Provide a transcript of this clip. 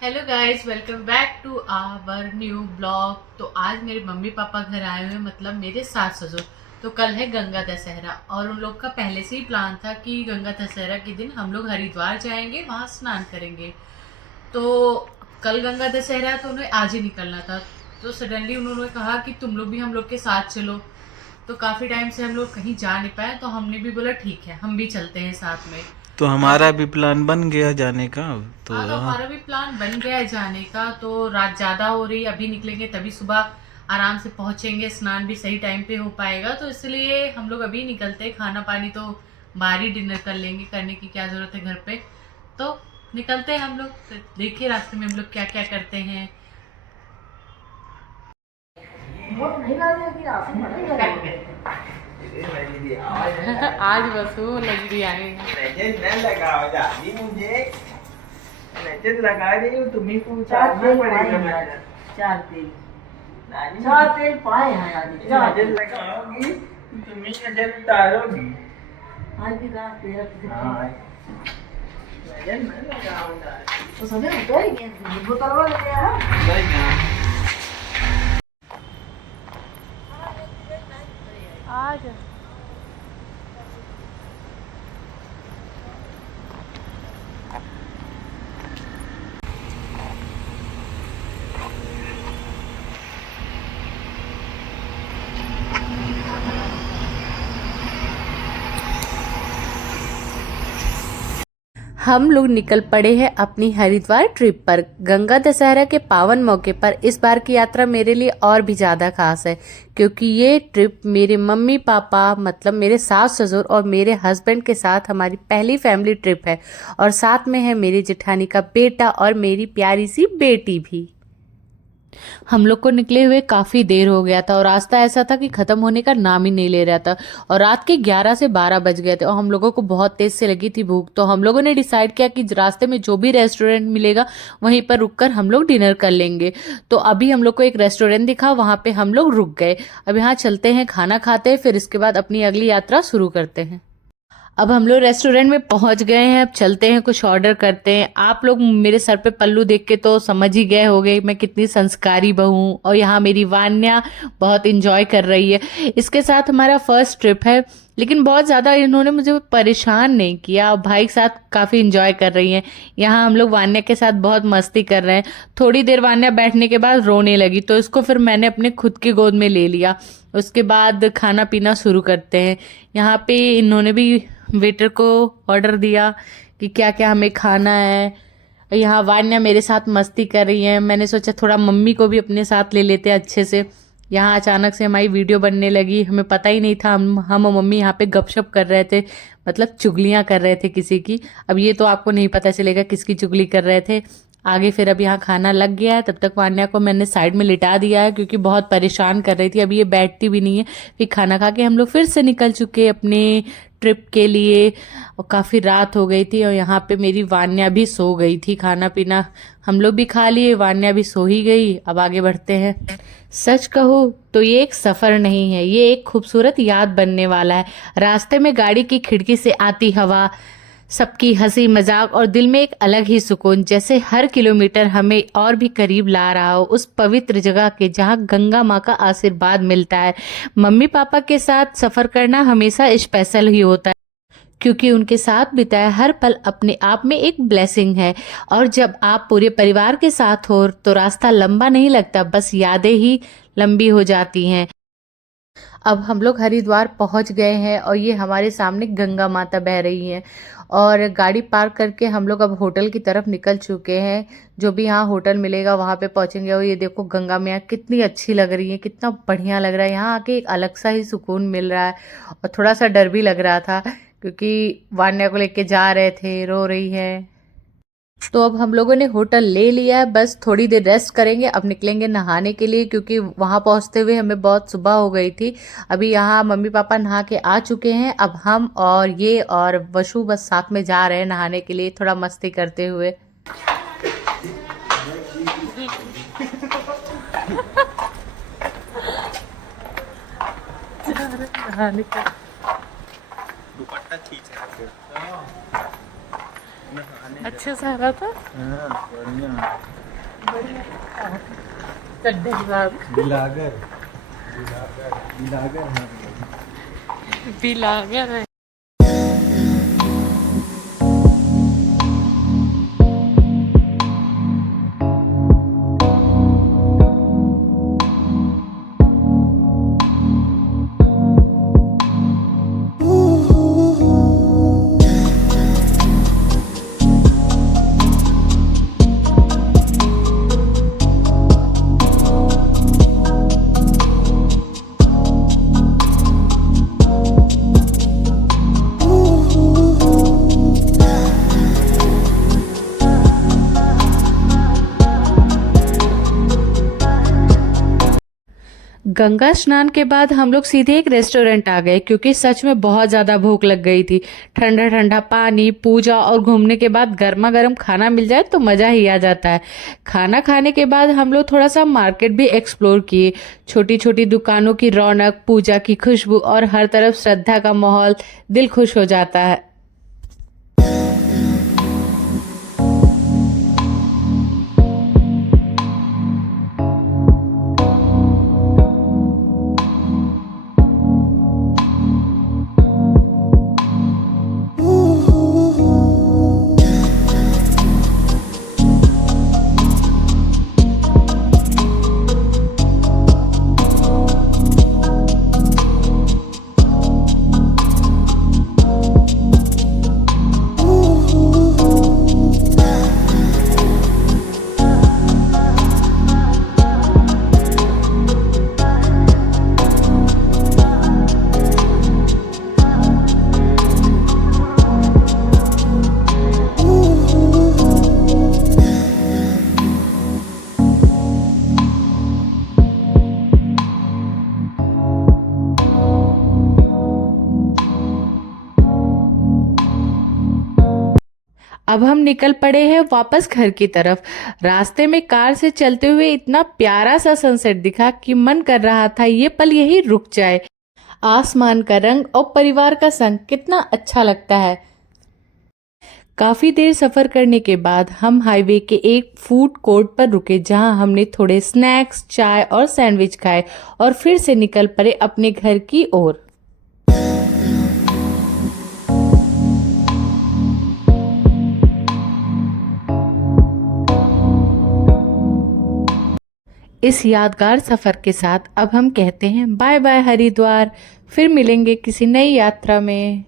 Hello guys, welcome back to our new blog. तो आज मेरे मम्मी पापा घर आए हुए, मतलब मेरे सास ससुर। तो कल है गंगा दशहरा और उन लोग का पहले से ही प्लान था कि गंगा दशहरा के दिन हम लोग हरिद्वार जाएंगे, वहाँ स्नान करेंगे। तो कल गंगा दशहरा तो उन्हें आज ही निकलना था। तो सडनली उन्होंने कहा कि तुम लोग भी हम लोग के साथ चलो। तो काफ़ी टाइम से हम लोग कहीं जा नहीं पाए, तो हमने भी बोला ठीक है, हम भी चलते हैं साथ में। तो तो हमारा भी प्लान बन गया जाने का। तो हाँ, तो हाँ, हमारा भी प्लान बन गया है जाने का। तो रात ज़्यादा हो रही है, अभी निकलेंगे तभी सुबह आराम से पहुंचेंगे, स्नान भी सही टाइम पे हो पाएगा। तो इसलिए हम लोग अभी निकलते हैं। खाना पानी तो बाहर ही डिनर कर लेंगे, करने की क्या ज़रूरत है घर पे। तो निकलते हैं हम लोग। तो देखिए रास्ते में हम लोग क्या क्या करते हैं। आज बस वो लग रही आएगा। मैसेज न लगाओ दादी मुझे मैसेज लगा रही हूँ तुम्ही को उतारना पड़ेगा मैसेज। चार तेल नानी चार तेल पाए हैं आज चार मैसेज तेल लगाओगी तो तुम्ही मैसेज उतारोगी। आज भी कहा तेरा हाँ मैसेज न लगाओ दादी। तो समझ उतर गया बोतलवा ले गया नहीं ना आज हम लोग निकल पड़े हैं अपनी हरिद्वार ट्रिप पर। गंगा दशहरा के पावन मौके पर इस बार की यात्रा मेरे लिए और भी ज़्यादा खास है, क्योंकि ये ट्रिप मेरे मम्मी पापा मतलब मेरे सास ससुर और मेरे हस्बैंड के साथ हमारी पहली फैमिली ट्रिप है। और साथ में है मेरी जेठानी का बेटा और मेरी प्यारी सी बेटी भी। हम लोग को निकले हुए काफ़ी देर हो गया था और रास्ता ऐसा था कि ख़त्म होने का नाम ही नहीं ले रहा था। और रात के 11 से 12 बज गए थे और हम लोगों को बहुत तेज़ से लगी थी भूख। तो हम लोगों ने डिसाइड किया कि रास्ते में जो भी रेस्टोरेंट मिलेगा वहीं पर रुककर हम लोग डिनर कर लेंगे। तो अभी हम लोग को एक रेस्टोरेंट दिखा, वहाँ पे हम लोग रुक गए। अब यहाँ चलते हैं, खाना खाते हैं, फिर इसके बाद अपनी अगली यात्रा शुरू करते हैं। अब हम लोग रेस्टोरेंट में पहुंच गए हैं। अब चलते हैं, कुछ ऑर्डर करते हैं। आप लोग मेरे सर पे पल्लू देख के तो समझ ही गए होंगे मैं कितनी संस्कारी बहू हूं। और यहाँ मेरी वान्या बहुत इंजॉय कर रही है। इसके साथ हमारा फर्स्ट ट्रिप है, लेकिन बहुत ज़्यादा इन्होंने मुझे परेशान नहीं किया। और भाई के साथ काफ़ी इंजॉय कर रही हैं। यहाँ हम लोग वान्या के साथ बहुत मस्ती कर रहे हैं। थोड़ी देर वान्या बैठने के बाद रोने लगी, तो इसको फिर मैंने अपने खुद की गोद में ले लिया। उसके बाद खाना पीना शुरू करते हैं। यहाँ पे इन्होंने भी वेटर को ऑर्डर दिया कि क्या क्या हमें खाना है। यहाँ वान्या मेरे साथ मस्ती कर रही है। मैंने सोचा थोड़ा मम्मी को भी अपने साथ ले लेते हैं अच्छे से। यहाँ अचानक से हमारी वीडियो बनने लगी, हमें पता ही नहीं था। हम और मम्मी यहाँ पे गपशप कर रहे थे, मतलब चुगलियाँ कर रहे थे किसी की। अब ये तो आपको नहीं पता चलेगा किसकी चुगली कर रहे थे आगे। फिर अब यहाँ खाना लग गया है, तब तक वान्या को मैंने साइड में लिटा दिया है क्योंकि बहुत परेशान कर रही थी। अभी ये बैठती भी नहीं है। फिर खाना खा के हम लोग फिर से निकल चुके अपने ट्रिप के लिए। और काफ़ी रात हो गई थी और यहाँ पे मेरी वान्या भी सो गई थी। खाना पीना हम लोग भी खा लिए, वान्या भी सो ही गई। अब आगे बढ़ते हैं। सच कहूँ तो ये एक सफ़र नहीं है, ये एक खूबसूरत याद बनने वाला है। रास्ते में गाड़ी की खिड़की से आती हवा, सबकी हंसी मजाक और दिल में एक अलग ही सुकून, जैसे हर किलोमीटर हमें और भी करीब ला रहा हो उस पवित्र जगह के जहाँ गंगा माँ का आशीर्वाद मिलता है। मम्मी पापा के साथ सफ़र करना हमेशा स्पेशल ही होता है, क्योंकि उनके साथ बिताया हर पल अपने आप में एक ब्लेसिंग है। और जब आप पूरे परिवार के साथ हो तो रास्ता लंबा नहीं लगता, बस यादें ही लंबी हो जाती हैं। अब हम लोग हरिद्वार पहुंच गए हैं और ये हमारे सामने गंगा माता बह रही हैं। और गाड़ी पार्क करके हम लोग अब होटल की तरफ निकल चुके हैं। जो भी यहाँ होटल मिलेगा वहाँ पे पहुँचेंगे। और ये देखो गंगा मैया कितनी अच्छी लग रही है, कितना बढ़िया लग रहा है। यहाँ आके एक अलग सा ही सुकून मिल रहा है। और थोड़ा सा डर भी लग रहा था क्योंकि वान्या को लेके जा रहे थे, रो रही है। तो अब हम लोगों ने होटल ले लिया है, बस थोड़ी देर रेस्ट करेंगे। अब निकलेंगे नहाने के लिए क्योंकि वहाँ पहुँचते हुए हमें बहुत सुबह हो गई थी। अभी यहाँ मम्मी पापा नहा के आ चुके हैं। अब हम और ये और वशु बस साथ में जा रहे हैं नहाने के लिए, थोड़ा मस्ती करते हुए। दुपट्टा खींच रहा है। अच्छे से आ रहा था। हाँ बढ़िया। बिलागर बिलागर हाँ बिलागर है। गंगा स्नान के बाद हम लोग सीधे एक रेस्टोरेंट आ गए क्योंकि सच में बहुत ज़्यादा भूख लग गई थी। ठंडा ठंडा पानी, पूजा और घूमने के बाद गर्मा गर्म खाना मिल जाए तो मज़ा ही आ जाता है। खाना खाने के बाद हम लोग थोड़ा सा मार्केट भी एक्सप्लोर किए। छोटी छोटी दुकानों की रौनक, पूजा की खुशबू और हर तरफ श्रद्धा का माहौल, दिल खुश हो जाता है। अब हम निकल पड़े हैं वापस घर की तरफ। रास्ते में कार से चलते हुए इतना प्यारा सा सनसेट दिखा कि मन कर रहा था ये पल यही रुक जाए। आसमान का रंग और परिवार का संग कितना अच्छा लगता है। काफी देर सफर करने के बाद हम हाईवे के एक फूड कोर्ट पर रुके जहां हमने थोड़े स्नैक्स, चाय और सैंडविच खाए और फिर से निकल पड़े अपने घर की ओर। इस यादगार सफ़र के साथ अब हम कहते हैं बाय बाय हरिद्वार। फिर मिलेंगे किसी नई यात्रा में।